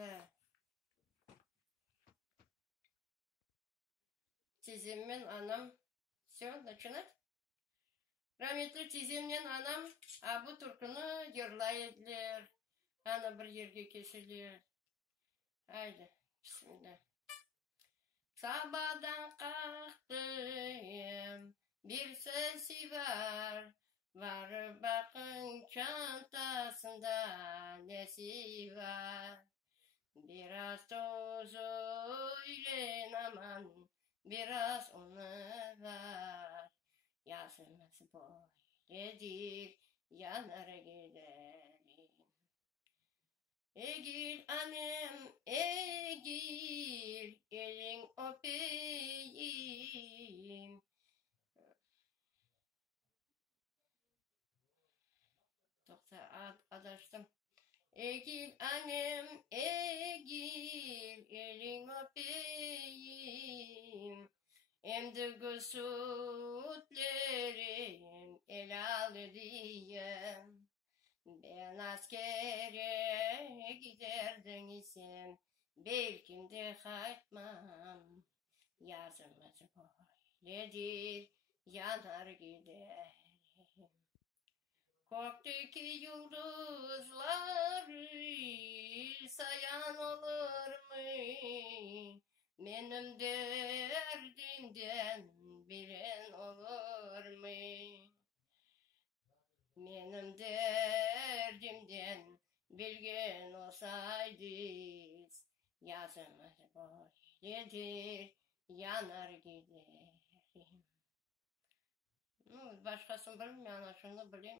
Bismillah. Teyzemмен anam. Все, начинать? Rahmetli teyzemмен anam bu türkünü yırlaydılar. Ana bir yerge kesildiler. Haydi, bismillah. Sabahdan kalktım, bir sesi var. Var bakın çantasında nesi var. Biraz toz öğlen aman, biraz onu var. Yazımız böyledir, yanar giderim. Egil annem, egil, elin öpeyim. Doktor adaştım. Egil annem, egil, elin öpeyim. Emdi sütlerim, el aldı diyem. Ben askere giderdim isem, belki de kaçmam. Yazımız böyledir, yanar giderim. Gökteki yıldızları sayan olur mu? Benim derdimden bilen olur mu? Benim derdimden bilgen olsaydınız, yazımız böyledir, yanar giderim. Başkasını bilmiyorum, şunu bileyim.